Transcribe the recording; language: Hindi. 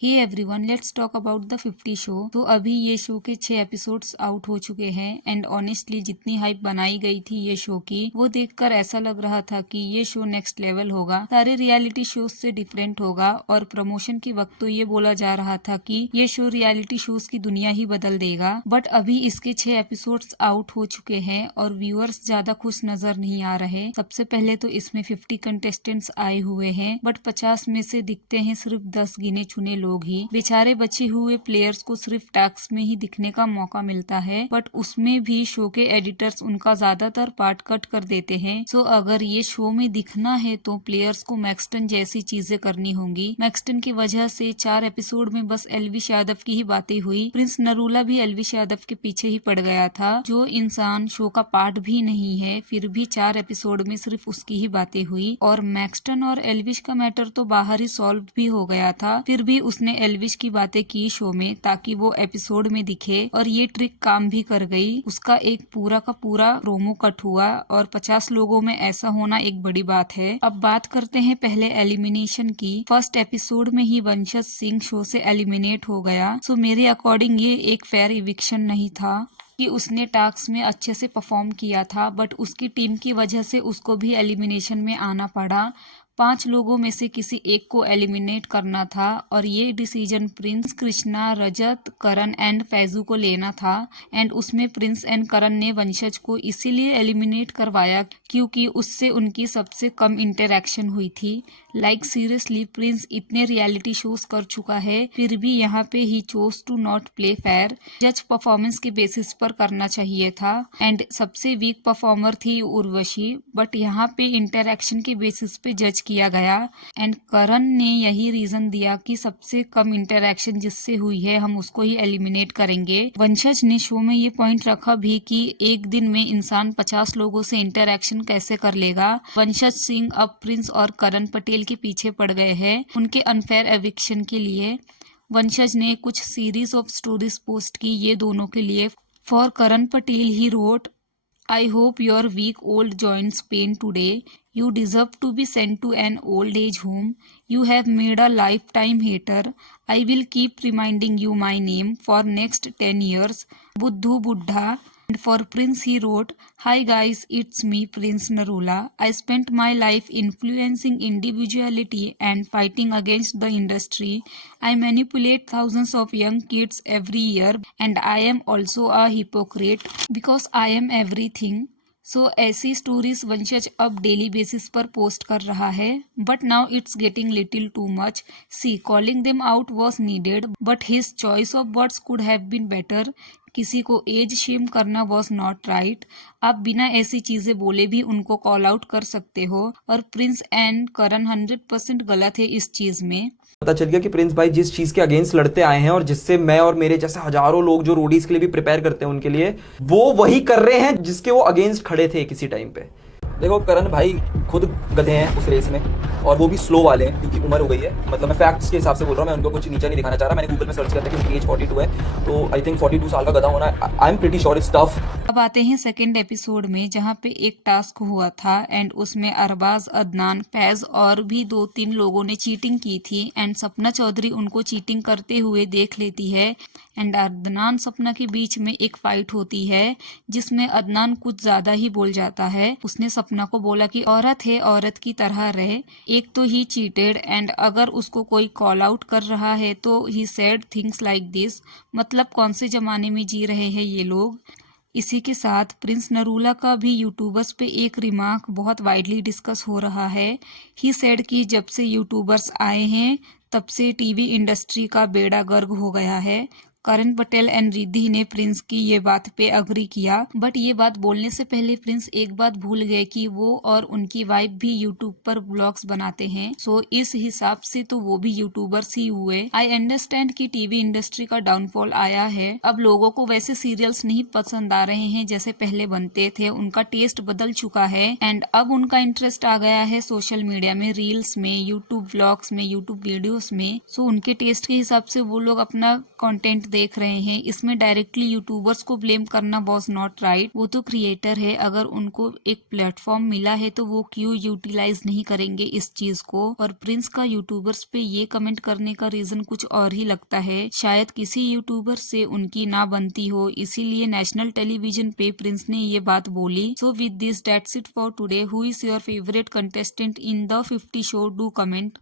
Hey everyone, let's talk about the 50 show. तो अभी ये शो के 6 एपिसोड्स आउट हो चुके हैं एंड ऑनेस्टली जितनी हाइप बनाई गई थी ये शो की, वो देखकर ऐसा लग रहा था कि ये शो नेक्स्ट लेवल होगा, सारे रियलिटी शोज से डिफरेंट होगा। और प्रमोशन के वक्त तो ये बोला जा रहा था कि ये शो रियलिटी शोज की दुनिया ही बदल देगा। बट अभी इसके 6 एपिसोड्स आउट हो चुके हैं और व्यूअर्स ज्यादा खुश नजर नहीं आ रहे। सबसे पहले तो इसमें 50 कंटेस्टेंट्स आए हुए हैं, बट 50 में से दिखते हैं सिर्फ 10 गिने चुने लोग ही। बेचारे बचे हुए प्लेयर्स को सिर्फ टास्क में ही दिखने का मौका मिलता है, बट उसमें भी शो के एडिटर्स उनका ज्यादातर पार्ट कट कर देते हैं। सो अगर ये शो में दिखना है तो प्लेयर्स को मैक्सटन जैसी चीजें करनी होंगी। मैक्सटन की वजह से 4 एपिसोड में बस एल्विश यादव की ही बातें हुई। प्रिंस नरूला भी एल्विश यादव के पीछे ही पड़ गया था, जो इंसान शो का पार्ट भी नहीं है, फिर भी 4 एपिसोड में सिर्फ उसकी ही बातें हुई। और मैक्सटन और एल्विश का मैटर तो बाहर ही सॉल्व भी हो गया था, फिर भी उसने एल्विश की बातें की शो में ताकि वो एपिसोड में दिखे, और ये ट्रिक काम भी कर गई। उसका एक पूरा का पूरा प्रोमो कट हुआ और 50 लोगों में ऐसा होना एक बड़ी बात है। अब बात करते हैं पहले एलिमिनेशन की। फर्स्ट एपिसोड में ही वंशज सिंह शो से एलिमिनेट हो गया। सो मेरे अकॉर्डिंग ये एक फेयर इविक्शन नहीं था कि उसने टास्क में अच्छे से परफॉर्म किया था, बट उसकी टीम की वजह से उसको भी एलिमिनेशन में आना पड़ा। 5 लोगों में से किसी एक को एलिमिनेट करना था और ये decision Prince, Krishna, Rajat, Karan and Faizu को लेना था। एंड उसमें प्रिंस एंड करण ने वंशज को इसीलिए एलिमिनेट करवाया क्योंकि उससे उनकी सबसे कम इंटरेक्शन हुई थी। लाइक सीरियसली, प्रिंस इतने रियलिटी शोज कर चुका है, फिर भी यहाँ पे ही chose to not play fair. जज परफॉर्मेंस के बेसिस पर करना चाहिए था। एंड सबसे वीक परफॉर्मर थी उर्वशी, बट यहाँ पे इंटरेक्शन के बेसिस पे जज किया गया। एंड करण ने यही रीजन दिया कि सबसे कम इंटरेक्शन जिससे हुई है हम उसको ही एलिमिनेट करेंगे। वंशज ने शो में ये पॉइंट रखा भी कि एक दिन में इंसान 50 लोगों से इंटरेक्शन कैसे कर लेगा। वंशज सिंह अब प्रिंस और करण पटेल के पीछे पड़ गए हैं उनके अनफेयर एविक्शन के लिए। वंशज ने कुछ सीरीज ऑफ स्टोरीज पोस्ट की ये दोनों के लिए। For Karan Patel he wrote, I hope your weak old joints pain today. You deserve to be sent to an old age home. You have made a lifetime hater. I will keep reminding you my name for next 10 years. Buddhu Buddha. And for Prince he wrote, Hi guys, it's me Prince Narula. I spent my life influencing individuality and fighting against the industry. I manipulate thousands of young kids every year and I am also a hypocrite because I am everything. सो ऐसी स्टोरीज वंशज अब डेली बेसिस पर पोस्ट कर रहा है, but now it's getting little too much. See calling them out was needed but his choice of words could have been better. किसी को एज शेम करना वॉज नॉट राइट। आप बिना ऐसी चीजें बोले भी उनको कॉल आउट कर सकते हो, और प्रिंस एंड करण 100% गलत है इस चीज में। पता चल गया कि प्रिंस भाई जिस चीज के अगेंस्ट लड़ते आए हैं और जिससे मैं और मेरे जैसे हजारों लोग जो रोडीज के लिए भी प्रिपेयर करते हैं उनके लिए, वो वही कर रहे हैं जिसके वो अगेंस्ट खड़े थे किसी टाइम पे। देखो करण भाई खुद गधे हैं उस रेस में, और वो भी स्लो वाले हैं क्योंकि उम्र हो गई है। मतलब मैं फैक्ट्स के हिसाब से बोल रहा हूँ, मैं उनको कुछ नीचा नहीं दिखाना चाह रहा। मैंने गूगल में सर्च किया था कि उसकी एज 42 है, तो आई थिंक 42 साल का गधा होना, I am pretty sure it's tough. अब आते हैं सेकेंड एपिसोड में, जहाँ पे एक टास्क हुआ था एंड उसमें अरबाज, अदनान, फैज और भी 2-3 लोगों ने चीटिंग की थी। एंड सपना चौधरी उनको चीटिंग करते हुए देख लेती है एंड अदनान सपना के बीच में एक फाइट होती है जिसमें अदनान कुछ ज्यादा ही बोल जाता है। उसने सपना को बोला कि औरत है औरत की तरह रहे। एक तो ही चीटेड एंड अगर उसको कोई कॉल आउट कर रहा है तो he said things like this. मतलब कौन से जमाने में जी रहे हैं ये लोग। इसी के साथ प्रिंस नरूला का भी यूट्यूबर्स पे एक रिमार्क बहुत वाइडली डिस्कस हो रहा है। ही सेड कि जब से यूट्यूबर्स आए हैं तब से टीवी इंडस्ट्री का बेड़ा गर्क हो गया है। करण पटेल एंड रिद्धि ने प्रिंस की ये बात पे अग्री किया, बट ये बात बोलने से पहले प्रिंस एक बात भूल गए कि वो और उनकी वाइफ भी यूट्यूब पर ब्लॉग्स बनाते हैं। सो इस हिसाब से तो वो भी यूट्यूबर्स ही हुए। आई अंडरस्टैंड कि टीवी इंडस्ट्री का डाउनफॉल आया है। अब लोगों को वैसे सीरियल्स नहीं पसंद आ रहे हैं जैसे पहले बनते थे, उनका टेस्ट बदल चुका है एंड अब उनका इंटरेस्ट आ गया है सोशल मीडिया में, रील्स में, यूट्यूब व्लॉग्स में, यूट्यूब वीडियोस में। सो उनके टेस्ट के हिसाब से वो लोग अपना कंटेंट देख रहे हैं इसमें डायरेक्टली यूट्यूबर्स को ब्लेम करना वॉज नॉट राइट। वो तो क्रिएटर है, अगर उनको एक प्लेटफॉर्म मिला है तो वो क्यों यूटिलाइज नहीं करेंगे इस चीज को। और प्रिंस का यूट्यूबर्स पे ये कमेंट करने का रीजन कुछ और ही लगता है, शायद किसी यूट्यूबर से उनकी ना बनती हो, इसीलिए नेशनल टेलीविजन पे प्रिंस ने ये बात बोली। So with this that's it for today. Who is your favourite contestant in the 50 show? Do comment.